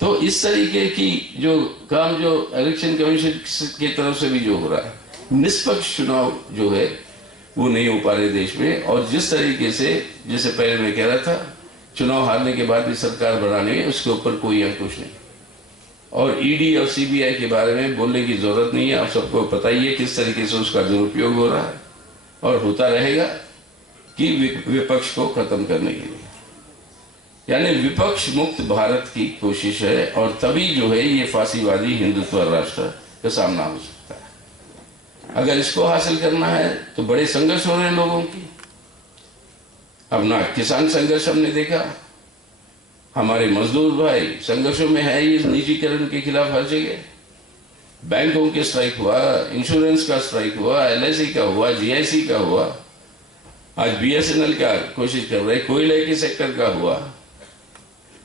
तो इस तरीके की जो काम जो इलेक्शन कमीशन की तरफ से भी जो हो रहा है, निष्पक्ष चुनाव जो है वो नहीं हो पा रहे देश में। और जिस तरीके से, जैसे पहले मैं कह रहा था, चुनाव हारने के बाद भी सरकार बनाने में उसके ऊपर कोई अंकुश नहीं। और ईडी और सीबीआई के बारे में बोलने की जरूरत नहीं है, आप सबको पता ही है किस तरीके से उसका दुरुपयोग हो रहा है और होता रहेगा कि विपक्ष को खत्म करने के लिए, यानी विपक्ष मुक्त भारत की कोशिश है। और तभी जो है ये फांसीवादी हिंदुत्व राष्ट्र का सामना हो सकता है। अगर इसको हासिल करना है तो बड़े संघर्ष हो रहे हैं लोगों की। अब ना किसान संघर्ष हमने देखा, हमारे मजदूर भाई संघर्षों में है ही, निजीकरण के खिलाफ हर जगह। बैंकों के स्ट्राइक हुआ, इंश्योरेंस का स्ट्राइक हुआ, एलआईसी का हुआ, जीआईसी का हुआ, आज बीएसएनएल का कोशिश कर रहे, कोयले के सेक्टर का हुआ।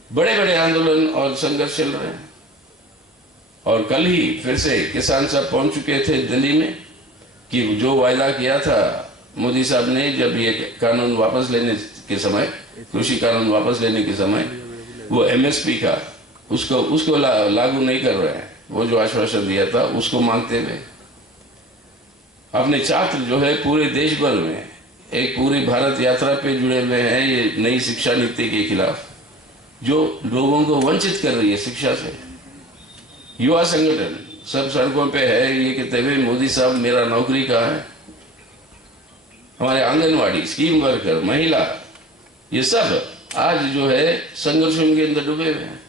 बड़े बड़े आंदोलन और संघर्ष चल रहे हैं। और कल ही फिर से किसान साहब पहुंच चुके थे दिल्ली में कि जो वायदा किया था मोदी साहब ने, जब ये कानून वापस लेने के समय, कृषि कानून वापस लेने के समय, वो एमएसपी का उसको लागू नहीं कर रहे हैं। वो जो आश्वासन दिया था उसको मांगते हुए अपने छात्र जो है पूरे देश भर में एक पूरी भारत यात्रा पे जुड़े हुए हैं ये नई शिक्षा नीति के खिलाफ, जो लोगों को वंचित कर रही है शिक्षा से। युवा संगठन सब सड़कों पे है ये कहते हुए मोदी साहब मेरा नौकरी कहाँ है। हमारे आंगनवाड़ी, स्कीम वर्कर, महिला, ये सब आज जो है संघर्षों के अंदर डूबे हुए हैं।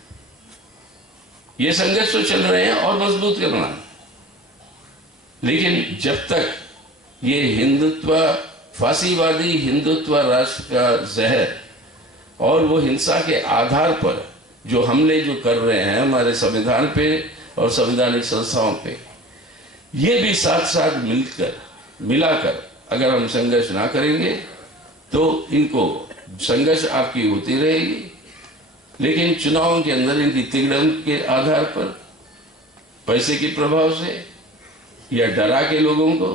ये संघर्ष तो चल रहे हैं और मजबूत करना है। लेकिन जब तक ये हिंदुत्व, फांसीवादी हिंदुत्व राष्ट्र का जहर और वो हिंसा के आधार पर जो हमले जो कर रहे हैं हमारे संविधान पे और संवैधानिक संस्थाओं पे, ये भी साथ साथ मिलाकर अगर हम संघर्ष ना करेंगे तो इनको संघर्ष आपकी होती रहेगी। लेकिन चुनावों के अंदर इनकी तिगड़म के आधार पर, पैसे के प्रभाव से या डरा के लोगों को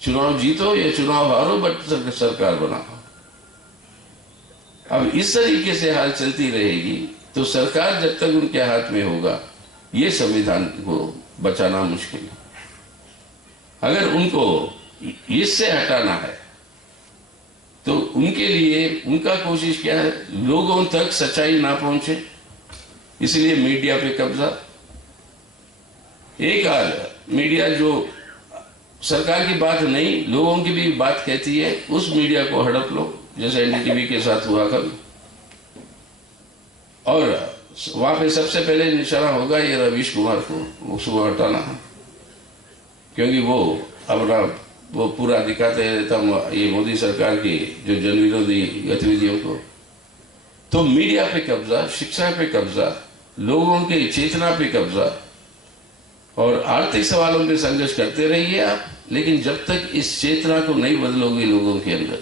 चुनाव जीतो या चुनाव हारो बट सरकार बनाओ। अब इस तरीके से हाल चलती रहेगी तो सरकार जब तक उनके हाथ में होगा ये संविधान को बचाना मुश्किल है। अगर उनको इससे हटाना है तो उनके लिए उनका कोशिश क्या है, लोगों तक सच्चाई ना पहुंचे, इसलिए मीडिया पे कब्जा। एक आध मीडिया जो सरकार की बात नहीं लोगों की भी बात कहती है, उस मीडिया को हड़प लो, जैसे एनडीटीवी के साथ हुआ कल। और वहां पे सबसे पहले निशाना होगा ये रवीश कुमार को, उसको हटाना है, क्योंकि वो अपना वो पूरा दिखाते रहता ये मोदी सरकार की जो जन विरोधी गतिविधियों को। तो मीडिया पे कब्जा, शिक्षा पे कब्जा, लोगों की चेतना पे कब्जा और आर्थिक सवालों पे संघर्ष करते रहिए आप। लेकिन जब तक इस चेतना को नहीं बदलोगे लोगों के अंदर,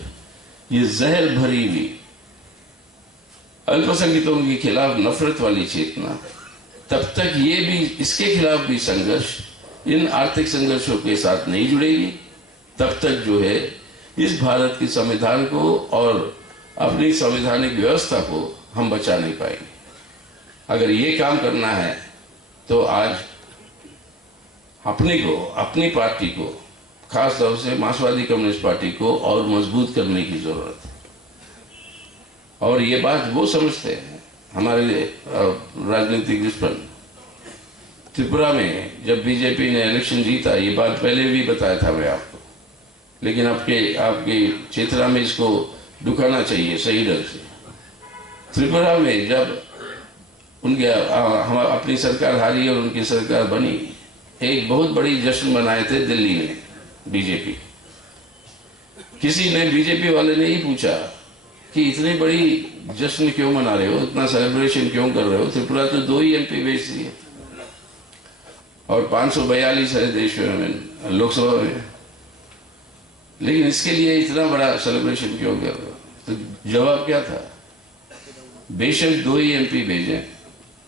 ये जहर भरी हुई अल्पसंख्यकों के खिलाफ नफरत वाली चेतना, तब तक ये भी इसके खिलाफ भी संघर्ष इन आर्थिक संघर्षों के साथ नहीं जुड़ेगी, तब तक जो है इस भारत के संविधान को और अपनी संवैधानिक व्यवस्था को हम बचा नहीं पाएंगे। अगर ये काम करना है तो आज अपने को, अपनी पार्टी को, खास तौर से मार्क्सवादी कम्युनिस्ट पार्टी को और मजबूत करने की जरूरत है। और ये बात वो समझते हैं हमारे राजनीतिक दुश्मन। त्रिपुरा में जब बीजेपी ने इलेक्शन जीता, ये बात पहले भी बताया था मैं आपको, लेकिन आपके चेतना में इसको ढुकाना चाहिए सही ढंग से। त्रिपुरा में जब उनके हम अपनी सरकार हारी और उनकी सरकार बनी, एक बहुत बड़ी जश्न मनाए थे दिल्ली में बीजेपी। किसी ने, बीजेपी वाले ने ही पूछा कि इतनी बड़ी जश्न क्यों मना रहे हो, इतना सेलिब्रेशन क्यों कर रहे हो, त्रिपुरा तो 2 ही एमपी भेज दिए और 542 है देश में लोकसभा में, लेकिन इसके लिए इतना बड़ा सेलिब्रेशन क्यों कर रहे हो? तो जवाब क्या था, बेशक 2 ही एमपी भेजे,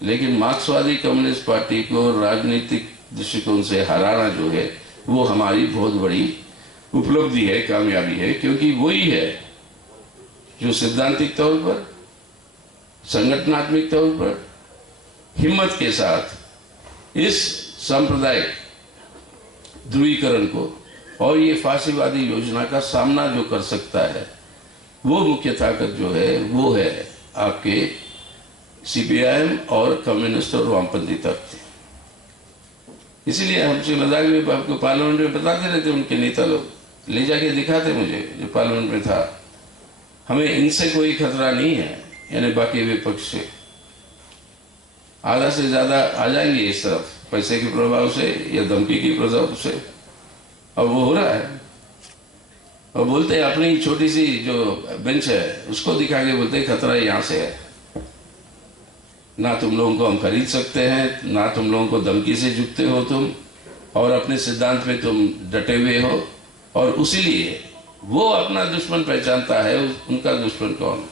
लेकिन मार्क्सवादी कम्युनिस्ट पार्टी को राजनीतिक दृष्टिकोण से हराना जो है वो हमारी बहुत बड़ी उपलब्धि है, कामयाबी है, क्योंकि वही है जो सिद्धांतिक तौर पर, संगठनात्मक तौर पर हिम्मत के साथ इस सांप्रदायिक ध्रुवीकरण को और ये फांसीवादी योजना का सामना जो कर सकता है, वो मुख्य ताकत जो है वो है आपके सीपीआईएम और कम्युनिस्ट और वामपंथी तत्व। इसीलिए हमसे मजाक में आपको पार्लियामेंट में बताते रहते, उनके नेता लोग ले जाके दिखाते मुझे जो पार्लियामेंट में था, हमें इनसे कोई खतरा नहीं है, यानी बाकी विपक्ष से आधा से ज्यादा आ जाएंगे इस तरफ पैसे के प्रभाव से या धमकी के प्रभाव से। अब वो हो रहा है और बोलते हैं अपनी छोटी सी जो बेंच है उसको दिखा के बोलते हैं खतरा यहां से है, ना तुम लोगों को हम खरीद सकते हैं, ना तुम लोगों को धमकी से झुकते हो तुम, और अपने सिद्धांत पे तुम डटे हुए हो। और उसीलिए वो अपना दुश्मन पहचानता है, उनका दुश्मन कौन।